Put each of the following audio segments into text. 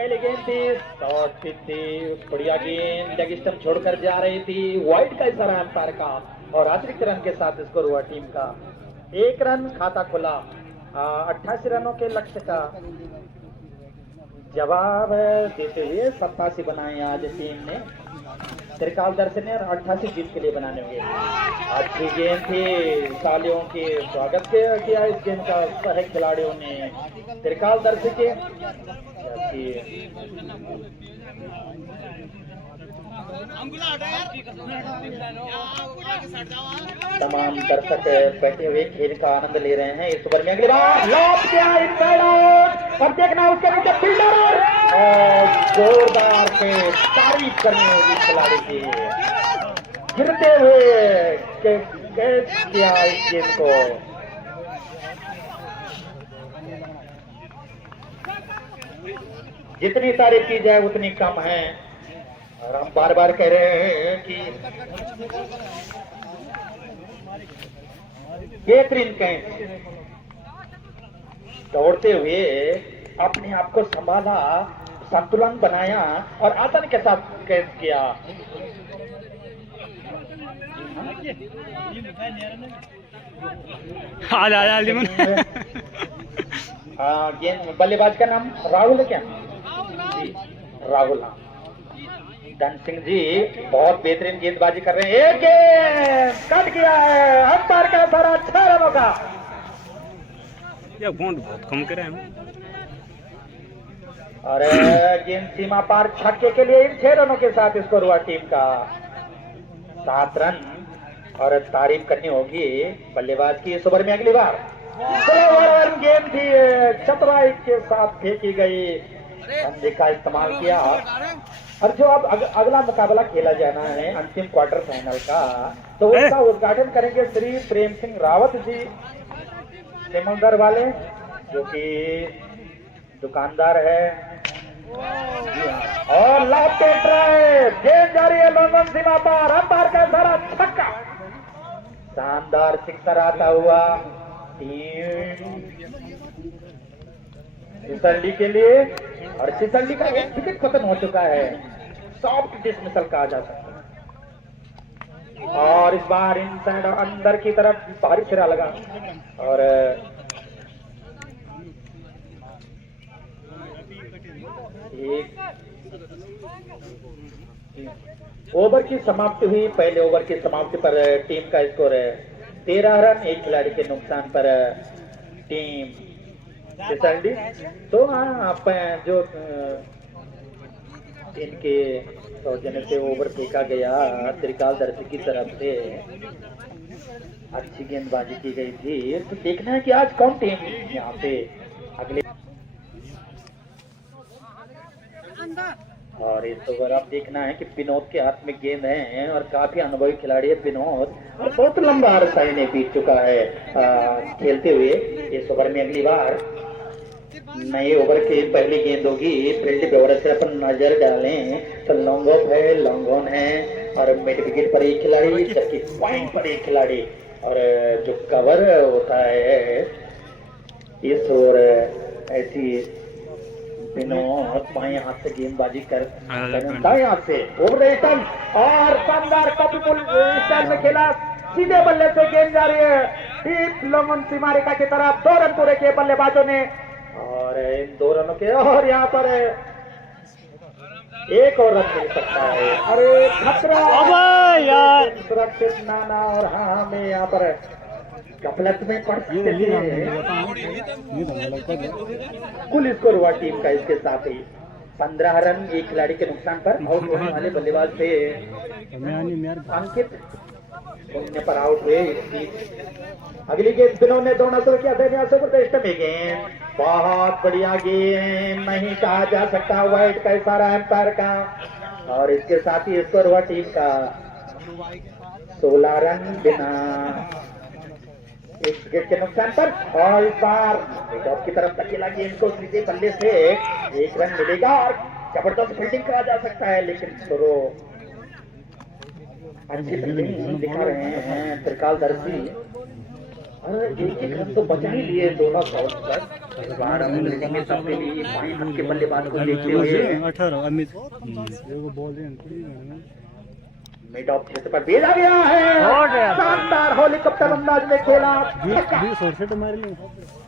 पहले गेंद थी, शॉट पिच थी, बढ़िया गेंद लेग स्टंप छोड़कर जा रही थी, वाइड का इशारा अंपायर का और अतिरिक्त रन के साथ स्कोर हुआ टीम का 1 रन, खाता खुला। 88 रनों के लक्ष्य का जवाब देते हुए 87 बनाए आज टीम ने, त्रिकाल दर्शन ने 88 जीत के लिए बनाने हुए। अच्छी गेंद थी, तालियों के स्वागत किया इस गेंद का सारे खिलाड़ियों ने त्रिकाल दर्शन के। तमाम दर्शक बैठे हुए खेल का आनंद ले रहे हैं। इस ओवर में अगली बार लॉप किया इनसाइड आउट, अब देखना उसके नीचे फील्डर और जोरदार से तारीफ करनी होगी खिलाड़ी की, गिरते हुए कैच किया इस गेंद को। जितनी तारीफ की जाए उतनी कम है और हम बार बार कह रहे हैं कि बेहतरीन कैच, दौड़ते हुए अपने आप को संभाला, संतुलन बनाया और आसन के साथ कैच किया। गेंद बल्लेबाज का नाम राहुल है क्या? जी राहुल। हाँ, धन सिंह जी बहुत बेहतरीन गेंदबाजी कर रहे हैं। एक गेंद कट गया है, अंपायर का सारा 6 रनों का। बहुत कम करे हैं और गेंद सीमा पार छक्के के लिए इन 6 रनों के साथ स्कोर हुआ टीम का 7 रन। और तारीफ करनी होगी बल्लेबाज की इस ओवर में अगली बार गेंद थी, चतुराई के साथ फेंकी गई, अंधे का इस्तेमाल किया। और जो अब अगला मुकाबला खेला जाना है अंतिम क्वार्टर फाइनल का, तो उसका उद्घाटन करेंगे श्री प्रेम सिंह रावत जी सिमंदर वाले, जो कि दुकानदार है। और लाते ड्राइव, गेंद जा रही है लॉन्ग सीमा पार, अंपायर का सारा छक्का, शानदार सिक्सर आता हुआ सिसल्डी के लिए। और सिसल्डी का एक विकेट खत्म हो चुका है, सॉफ्ट डिसमिसल कहा जा सकता है। और इस बार इनसाइड अंदर की तरफ भारी सिरा लगा और ओवर की समाप्ति हुई। पहले ओवर की समाप्ति पर टीम का स्कोर है 13 रन, एक खिलाड़ी के नुकसान पर टीम सिसल्डी। तो हाँ, जो इनके सौजन्य से ओवर फेंका गया त्रिकाल दर्शी की तरफ से, अच्छी गेंदबाजी की गई थी। तो देखना है कि आज कौन टीम यहाँ पे अगले। और इस ओवर आप देखना है कि विनोद के हाथ में गेंद है और काफी अनुभवी खिलाड़ी है विनोद, और बहुत लंबा अरसा इन्हें बीत चुका है खेलते हुए। इस ओवर में अगली बार नए ओवर की पहली गेंद होगी, फील्ड ओवर से अपन नजर डालें तो लॉन्ग ऑफ है, लॉन्ग ऑन है और मिड विकेट पर एक खिलाड़ी, जबकि पॉइंट पर एक खिलाड़ी। और जो कवर होता है इस ओवर ऐसी विनोद बाएं हाथ से गेंदबाजी कर दाएं हाथ से ओवर और शानदार कपिल स्टाइल में खेला, सीधे बल्ले से गेंद जा रही है डीप लॉन्ग सीमा रेखा की तरफ। 2 रन पूरे किए बल्लेबाजों ने और इन 2 रनों के, और यहाँ पर एक और रन मिल सकता है। अरे खतरा यार, सुरक्षित नाना। और हाँ, हमें यहाँ पर गफलत में पड़ सकते थे। कुल स्कोर हुआ टीम का इसके साथ ही 15 रन, एक खिलाड़ी के नुकसान पर आउट होने वाले बल्लेबाज थे अंकित, उनने पर आउट हुए। अगली गेंद बिनोद ने दौड़ना शुरू किया, गेंद बहुत बढ़िया गेंद, नहीं कहा जा सकता, वाइड का इशारा अंपायर का। और इसके साथ ही स्कोर हुआ टीम का 16 रन बिना एक विकेट के नुकसान पर। और इस बार टॉप की तरफ तकेला गेंद को सीधे बल्ले से 1 रन मिलेगा और जबरदस्त फील्डिंग करा जा सकता है, लेकिन थोड़ो अच्छी फील्डिंग दिखा रहे हैं त्रिकाल दर्शी। और एक रन तो बचा ही लिए दोनों शॉट पर। इस बार हम लेंगे सबके लिए बाएं हाथ के बल्लेबाज को देखते हुए मिड ऑफ क्षेत्र पर भेजा गया है, शानदार हेलीकॉप्टर अंदाज में खेला,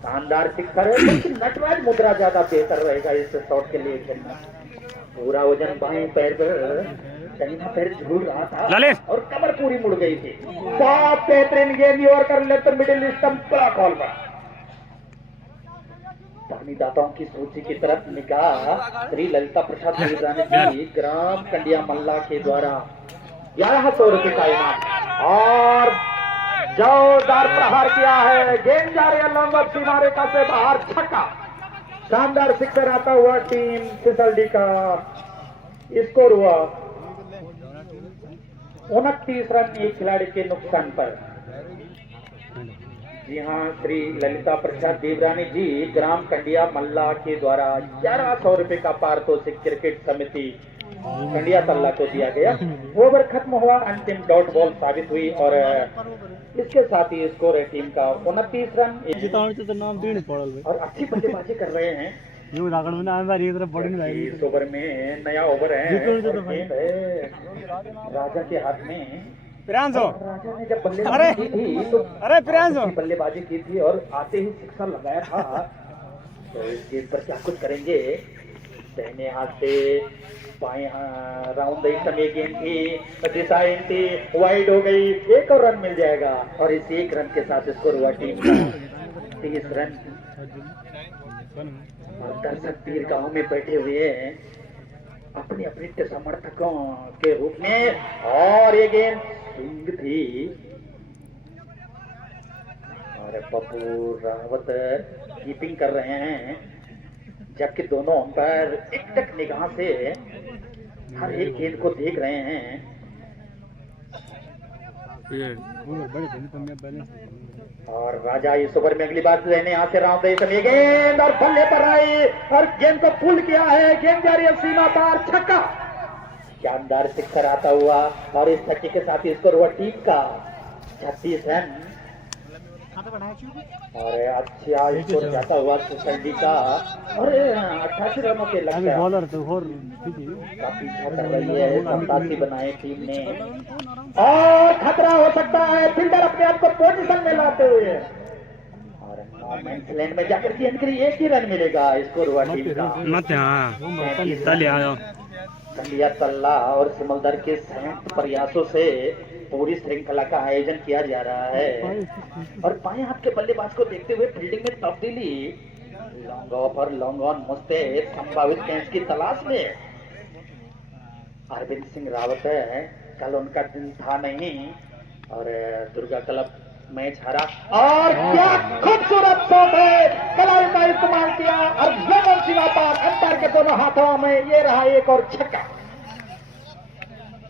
शानदार सिक्सर है, लेकिन नटराज मुद्रा ज्यादा बेहतर रहेगा इस शॉट के लिए खेलना। पूरा वजन बाएं पैर पर, दाहिना पैर झूल रहा था और कमर पूरी मुड़ गई थी। बहुत बेहतरीन गेंद ओवर कर लेते मिडिल स्टंप पूरा कॉल पर। पानीदाताओं की सूची की तरफ निगाह श्री ललिता प्रसाद देवरानी जी ग्राम कंडिया मल्ला के द्वारा 1100 रुपए का इनाम और जोरदार प्रहार किया है। गेंद जा रही है लॉन्ग ऑफ सीमा रेखा से बाहर, छक्का। शानदार सिक्सर आता हुआ टीम सिसलडी का। स्कोर हुआ 29 रन एक खिलाड़ी के नुकसान पर। जी हाँ, श्री ललिता प्रसाद देवरानी जी ग्राम कंडिया मल्ला के द्वारा 1100 रुपए का पारितोषिक क्रिकेट समिति कंडिया तल्ला को दिया गया। ओवर खत्म हुआ, अंतिम डॉट बॉल साबित हुई और इसके साथ ही स्कोर है टीम का 29 रन। और अच्छी बल्लेबाजी कर रहे हैं। इस ओवर में नया ओवर है राजा के हाथ में। राजा ने जब बल्लेबाजी की थी तो बल्लेबाजी की थी और आते ही सिक्सर लगाया था। तो इस गेंद पर क्या कुछ करेंगे, दाहिने हाथ से बाएं राउंड समय गेंद की दिशा थी, वाइड हो गई, एक और रन मिल जाएगा और इस एक रन के साथ स्कोर हुआ टीम का 30 रन। और दर्शक तीर गांव में बैठे हुए हैं अपने अपने समर्थकों के रूप में और ये गेंद स्विंग थी और पप्पू रावत कीपिंग कर रहे हैं, जबकि दोनों अंपायर एक निगाह से हर एक गेंद को देख रहे हैं। और राजा इस ओवर में अगली बार लेने यहाँ से राउंड गेंद और बल्ले पर आई और गेंद को पुल किया है। गेंद जा रही है सीमा पार, छक्का। शानदार सिक्सर आता हुआ और इस छक्के के साथ ही स्कोर हुआ टीम का 36 रन। और अच्छा स्कोर जाता हुआ सिसलडी का और 88 रनों के लगता है काफी अच्छा कर रही है। 87 बनाए टीम ने और खतरा हो सकता है। फील्डर अपने आप को पोजीशन में लाते हुए और लैंड में जाकर गेंद के लिए एक ही रन मिलेगा। स्कोर हुआ टीम का कंडिया तल्ला और सिमलदर के संयुक्त प्रयासों से पूरी श्रृंखला का आयोजन किया जा रहा है। और बाएं हाथ के बल्लेबाज को देखते हुए फील्डिंग में तब्दीली, लॉन्ग ऑफ और लॉन्ग ऑन मुस्तैद संभावित कैच की तलाश में अरविंद सिंह रावत है। कल उनका दिन था नहीं और दुर्गा क्लब मैच हारा। और क्या खूबसूरत शॉट है, कलाई का इस्तेमाल किया और अंपायर के दोनों हाथों में ये रहा एक और छक्का।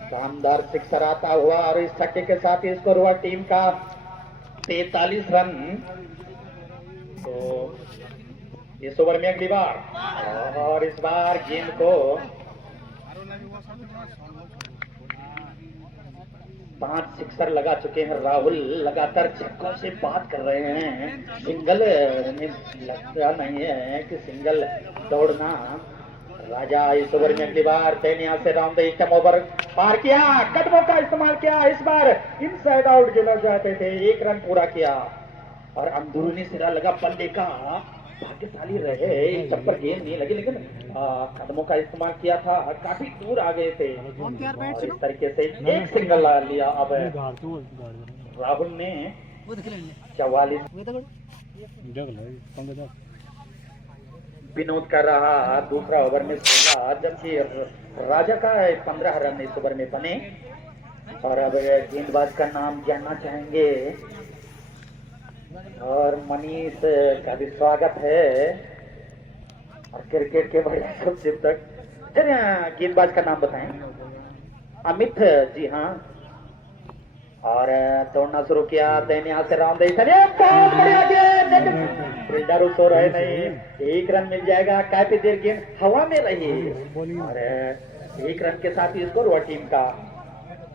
शानदार सिक्सर आता हुआ और इस छक्के के साथ ही स्कोर हुआ टीम का 43 रन। तो इस ओवर में अगली बार और इस बार गेंद को 5 सिक्सर लगा चुके हैं राहुल, लगातार छक्कों से बात कर रहे हैं। सिंगल में लगता नहीं है कि सिंगल दौड़ना। राजा इस ओवर में अगली बार यहाँ से राउंड स्टंप ओवर पार किया, कदमों का इस्तेमाल किया। इस बार इनसाइड आउट गिना जाते थे, 1 रन पूरा किया और अंदरूनी सिरा लगा बल्ले का। भाग्यशाली रहे, चप्पर गेंद नहीं लगी लेकिन कदमों का इस्तेमाल किया था, काफी दूर आ गए थे और इस तरीके से एक सिंगल लिया। अब राहुल ने 44 विनोद कर रहा दूसरा ओवर में 16, जबकि राजा का 15 रन इस ओवर में बने। और अब गेंदबाज का नाम जानना चाहेंगे और मनीष का भी स्वागत है और क्रिकेट के बड़े चिंतक। चलिए गेंदबाज का नाम बताएं। अमित जी हाँ। और दौड़ना शुरू किया, यहाँ से राउंड बहुत बढ़िया गेंद, फील्डर सो रहे नहीं, 1 रन मिल जाएगा। काफी देर गेंद हवा में रही और 1 रन के साथ ही स्कोर हुआ टीम का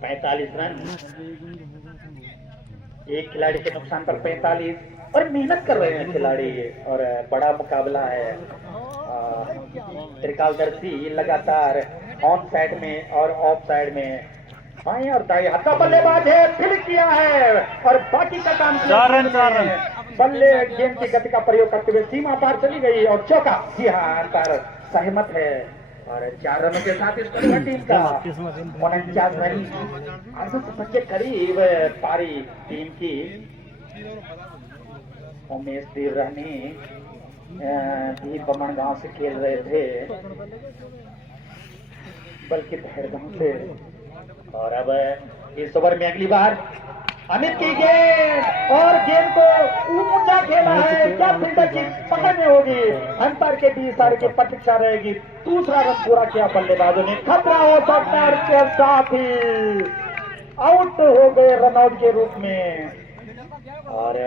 45 रन। एक खिलाड़ी के नुकसान पर 45 और मेहनत कर रहे हैं खिलाड़ी और बड़ा मुकाबला है। त्रिकालदर्शी लगातार ऑन साइड में और ऑफ साइड में बाएं और दाएं हाथ का बल्लेबाज है, फिर किया है और बाकी का काम 4 रन बल्ले गेंद की गति का प्रयोग करते हुए सीमा पार चली गई और चौका। जी हाँ, अंपायर सहमत है और 4 रनों के साथ इस टीम का 49 रन 68 के करीब पारी टीम की। उमेश देव रानी भी बमन गांव से खेल रहे थे, बल्कि गांव से। और अब इस ओवर में अगली बार अमित की गेंद और गेंद को ऊंचा खेला है, क्या फील्डर की पकड़ में होगी, अंपायर के 20 साल की प्रतीक्षा रहेगी। दूसरा रन पूरा किया बल्लेबाजों ने, खतरा हो सकता है के साथ ही आउट हो गए रनआउट के रूप में। और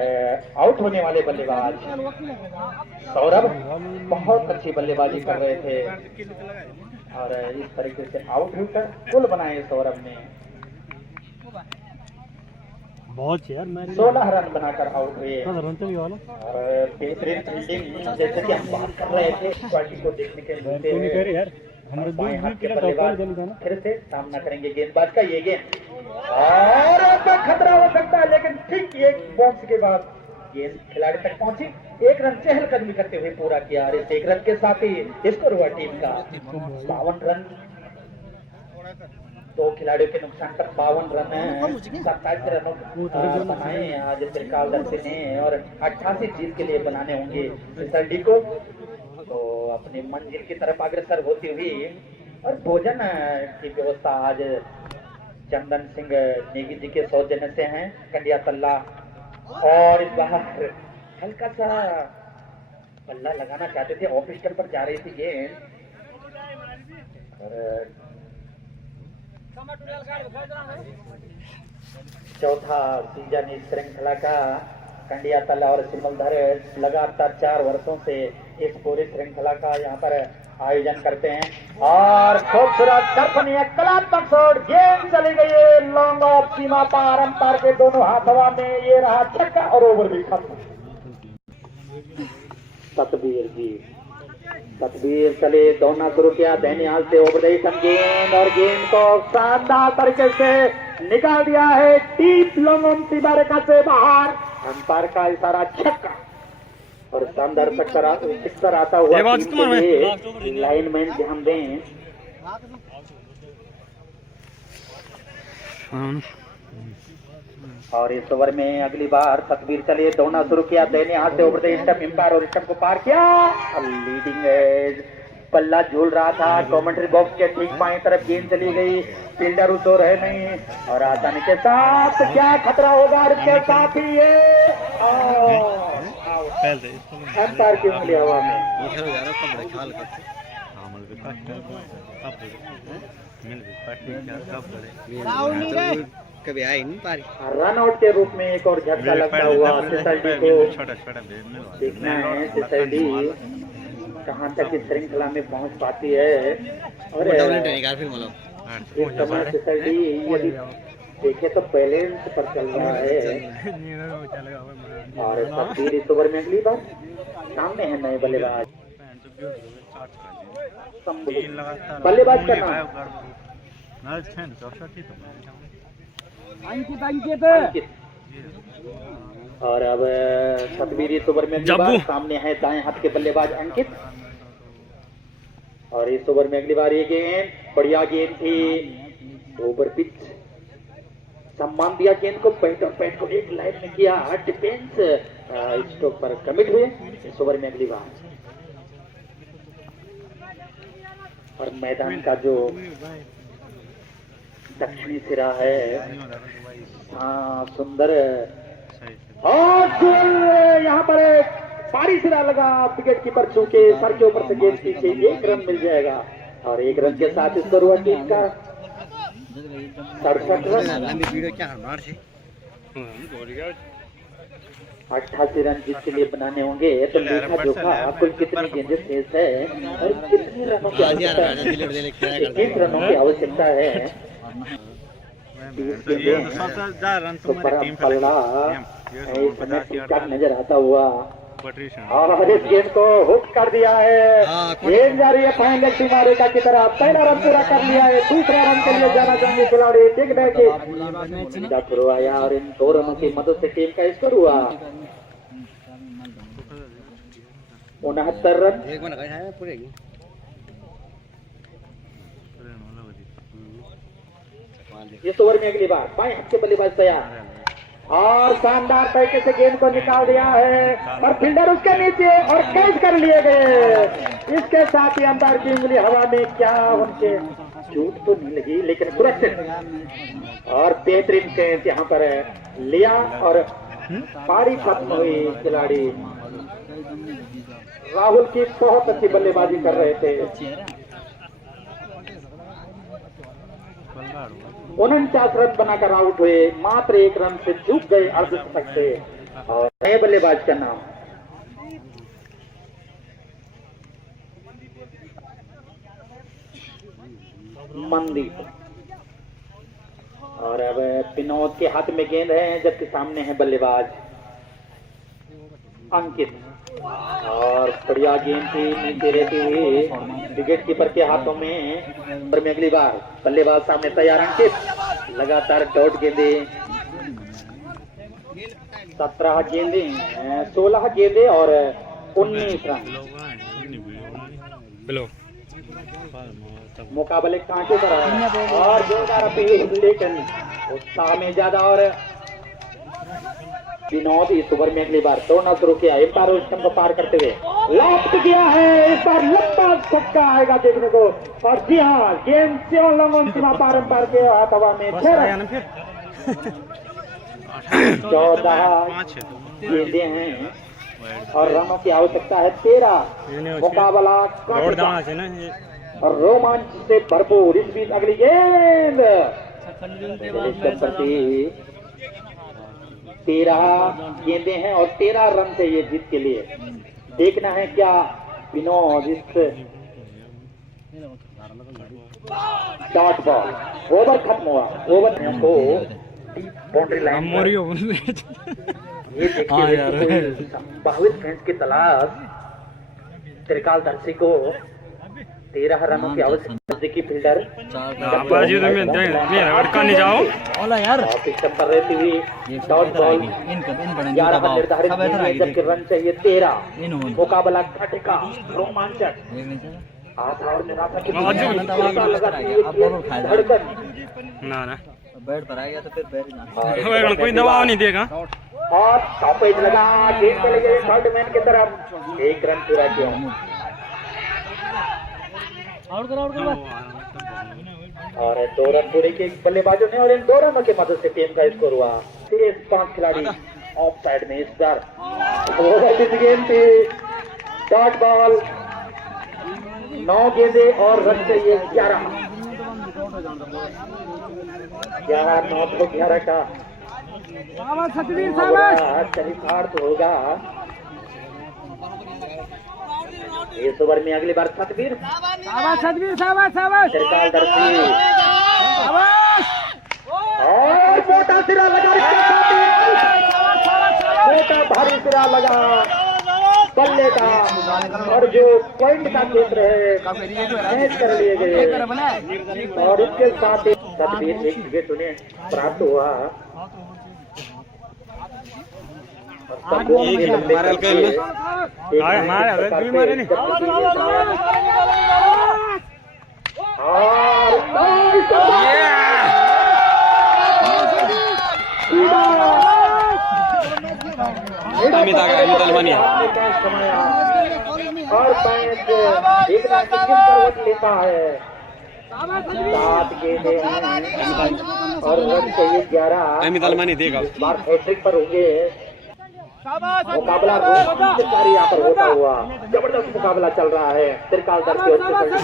आउट होने वाले बल्लेबाज सौरभ बहुत अच्छी बल्लेबाजी कर रहे थे और इस तरीके से आउट होकर गोल बनाए सौरभ ने। बहुत यार 16 रन बनाकर आउट हुए और बेहतरीन फील्डिंग जैसे कि हम बात कर रहे थे पार्टी को देखने के लिए बाएं हाथ के बल्लेबाज फिर से सामना करेंगे गेंदबाज का। ये गेंद और खतरा हो सकता है, लेकिन ठीक एक बॉक्स के बाद गेंद खिलाड़ी तक पहुंची। 1 रन चहलकदमी करते हुए पूरा किया और इस 1 रन के साथ ही स्कोर हुआ टीम का 52 रन। 2 खिलाड़ियों के नुकसान पर 52 रन 27 रनों बनाए आज त्रिकालदर्शी ने और 88 जीत के लिए बनाने होंगे सिसलडी को। तो अपनी मंजिल की तरफ अग्रसर होती हुई और भोजन की व्यवस्था आज चंदन सिंह नेगी जी के सौजन्य से हैं कंडिया तल्ला। और इस बार हल्का सा पल्ला लगाना चाहते थे, ऑफ स्टंप पर जा रही थी गेंद और चौथा सीजन इस श्रृंखला का कंडिया तला और सिमलधर लगातार 4 वर्षों से इस पूरी श्रृंखला का यहाँ पर आयोजन करते हैं। और खूबसूरत दर्शनीय कलात्मक शॉट, गेंद चली गई है लॉन्ग ऑफ सीमा पार, अंपायर के दोनों हाथ हवा में, ये रहा छक्का और ओवर भी खत्म। सतबीर चले दौड़ना शुरू किया, दैनियाल से ओवरडेशन गेंद और गेंद को शानदार तरीके से निकाल दिया है डीप लॉन्ग ऑन सीमा रेखा से बाहर। अंपायर का इशारा छक्का और शानदार सिक्सर आता हुआ लाइनमैन ध्यान दें। और इस ओवर में अगली बार सतबीर चलिए दौड़ना शुरू किया, दैने हाथ से ओवर द स्टंप, एम्पायर और स्टंप को पार किया। लीडिंग एज पल्ला झूल रहा था, कमेंट्री बॉक्स के ठीक बाएं तरफ गेंद चली गई, फील्डर तो रहे नहीं और आसानी के साथ क्या खतरा होगा इसके साथ ही ये अंपायर की उंगली हवा में। कभी आई नहीं पारी। रन आउट के रूप में एक और झटका लगता हुआ सिसलडी को देखना है सिसलडी कहाँ तक इस श्रृंखला में पहुँच पाती है। और इस समय सिसलडी देखे तो पहले पर चल रहा है और सतबीर इस ओवर में अगली बार सामने है नए बल्लेबाज। बल्लेबाज का नाम अंकित। और अब सतबीर इस ओवर में अगली बार सामने है दाएं हाथ के बल्लेबाज अंकित। और इस ओवर में अगली बार ये गेंद बढ़िया गेंद थी, ओवर पिच सम्मान दिया गेंद को, पैंट और पैंट को एक लाइन में किया, डिफेंस स्ट्रोक पर कमिट हुए। इस ओवर में अगली बार और मैदान का जो दक्षिणी सिरा है, हाँ सुंदर और यहाँ पर पारी सिरा लगा, विकेट कीपर चूके सर के ऊपर से गेंद पीछे, 1 रन मिल जाएगा और 1 रन के साथ इस पर हुआ टीम का 67 रन। 88 रन जिसके लिए बनाने होंगे तो देखा जोखा कुल कितनी गेंदें शेष है और कितने रनों की आवश्यकता है। 21 रनों की आवश्यकता है 30 गेंदें हैं। सुपर पलड़ा इस समय टिकटॉक नजर आता हुआ और इस गेंद को हुक कर दिया है। गेंद जा रही है फाइन लेग सीमारेखा की तरफ। पहला रन पूरा कर लिया है, दूसरा रन के लिए जाना चाहेंगे खिलाड़ी। देखना है कि क्या शुरू आया और इन 2 रनों की मदद से टीम का स्कोर हुआ 69 रन। इस ओवर में अगली बार बाएं हाथ के बल्लेबाज तैयार और शानदार तरीके से गेंद को निकाल दिया है और फील्डर उसके नीचे और कैच कर लिए गए। इसके साथ ही अंपायर की उंगली हवा में, क्या उनके चोट तो नहीं लगी लेकिन सुरक्षित और बेहतरीन कैच यहाँ पर लिया और पारी खत्म हुई। खिलाड़ी राहुल की बहुत अच्छी बल्लेबाजी कर रहे थे। 49 रन बनाकर आउट हुए, मात्र 1 रन से चूक गए अर्धशतक से। और नए बल्लेबाज का नाम मनदीप और अब विनोद के हाथ में गेंद है जबकि सामने है बल्लेबाज अंकित और बढ़िया गेंद थी नीचे रहती हुई विकेट कीपर के हाथों में। और में अगली बार बल्लेबाज सामने तैयार अंकित लगातार डॉट गेंदे 17 गेंदे 16 गेंदे और 19 रन। मुकाबले कांटे पर है और जोरदार अपील लेकिन उत्साह में ज्यादा। और विनोद इस ओवर में अगली बार दौड़ना शुरू किया। एम्पायर स्टंप को पार करते हुए लॉफ्ट किया है। इस बार लंबा छक्का आएगा देखने को। और जी हाँ, गेंद से उल्लंघन सीमा पार एम्पायर के हाथ हवा में 14 गेंदे हैं और रनों की आवश्यकता है 13। मुकाबला और रोमांच से भरपूर। इस बीच अगली गेंद 13 गेंदे हैं और 13 रन चाहिए जीत के लिए। देखना है क्या विनोद इस डॉट बॉल। ओवर खत्म हुआ। ओवर को बाउंड्री लाइन ये देखते हुए संभावित फैंस की तलाश त्रिकाल दर्शी को 13 रनों की आवश्यकता। की फील्डर पर रहती हुई डॉट बॉल 11 रन निर्धारित जबकि रन चाहिए 13। मुकाबला खटका रोमांचक आशा और निराशा की धड़कन ना बैट पर आ गया तो फिर बैट कोई दबाव नहीं देगा और स्टॉपेज लगा। गेंद चले गए थर्ड मैन की तरफ। 1 रन पूरा किया और 2 रन पूरे के बल्लेबाजों ने और इन 2 रनों की मदद से टीम का स्कोर हुआ 5 खिलाड़ी ऑफ साइड में। इस बार गेंद थी डॉट बॉल 9 गेंदे और रन चाहिए 11। 9 तो 11 का चरितार्थ होगा इस ओवर में। अगली बार सतवीर त्रिकाल दर्शी और मोटा सिरा लगा। मोटा भारी सिरा लगा बल्ले का और जो पॉइंट का क्षेत्र है मैच कर लिए गए। और इसके साथ ही सतवीर एक विकेट उन्हें प्राप्त हुआ। और देखना करवट लेता है। 7 गेंदे और रन चाहिए 11। बार हैट्रिक पर होंगे। मुकाबला यहाँ पर होता हुआ जबरदस्त मुकाबला चल रहा है। त्रिकाल दर्शी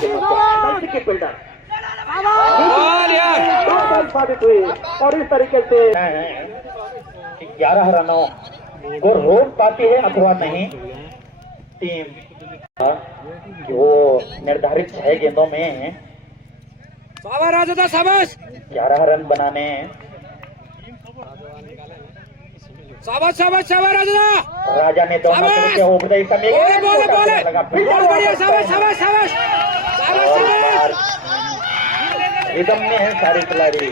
और के फील्डर साबित हुई और इस तरीके से 11 रनों को रोक पाती है अथवा नहीं टीम। वो निर्धारित 6 गेंदों में 11 रन बनाने शाबाश शाबाश शाबाश राजा। राजा ने दोनों शुरू किया ओवर द विकेट में बोले बोले लगा बहुत बढ़िया शाबाश शाबाश शाबाश शाबाश शाबाश। रिदम में है सारे खिलाड़ी।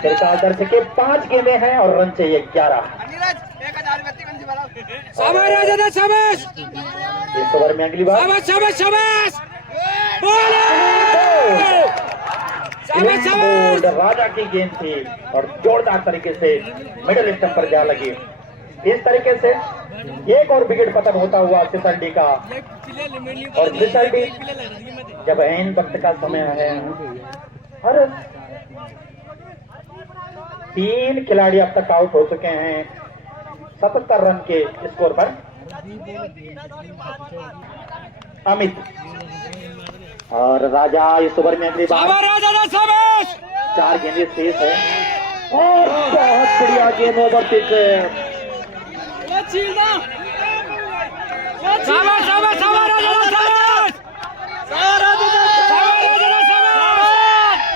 तिरकाल दर्ज के 5 गेंदें हैं और रन चाहिए 11। शाबाश राजा दा शाबाश इस ओवर में अगली बार शाबाश शाबाश शाबाश बोले शाबाश शाबाश। राजा की गेंद थी और जोरदार तरीके से मिडिल स्टंप पर जा लगी। इस तरीके से एक और विकेट पतन होता हुआ सिसल्डी का। और सिसल्डी जब ऐन वक्त का समय है और 3 खिलाड़ी अब तक आउट हो चुके हैं 77 रन के स्कोर पर। अमित और राजा इस ओवर में अगली बार शाबाश राजा दा शाबाश 4 गेंदें शेष है और बहुत बढ़िया गेंद ओवर पिच। शाबाश शाबाश शाबाश राजा दा शाबाश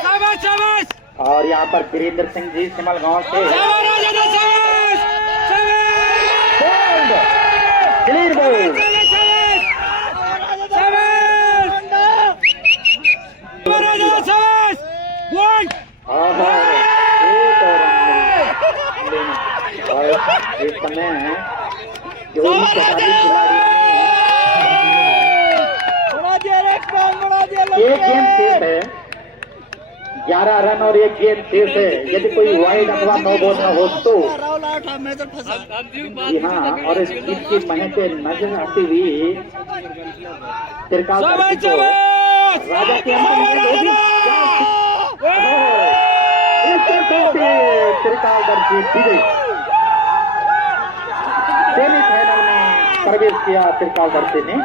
शाबाश शाबाश। और यहाँ पर वीरेंद्र सिंह जी सिमल गांव से शाबाश राजा दा शाबाश क्लीन बॉल। और इस समय जो भी खिलाड़ी एक गेंद शेष है 11 रन और 1 गेंद शेष है। यदि कोई वाइड अथवा नो बॉल न हो तो जी हाँ। और इसकी महके नजर आती हुई तिरकाल दर्जी को राजा के तिरकाल दर्जी विजय सेमीफाइनल में प्रवेश किया तिरकाल दर्जी ने।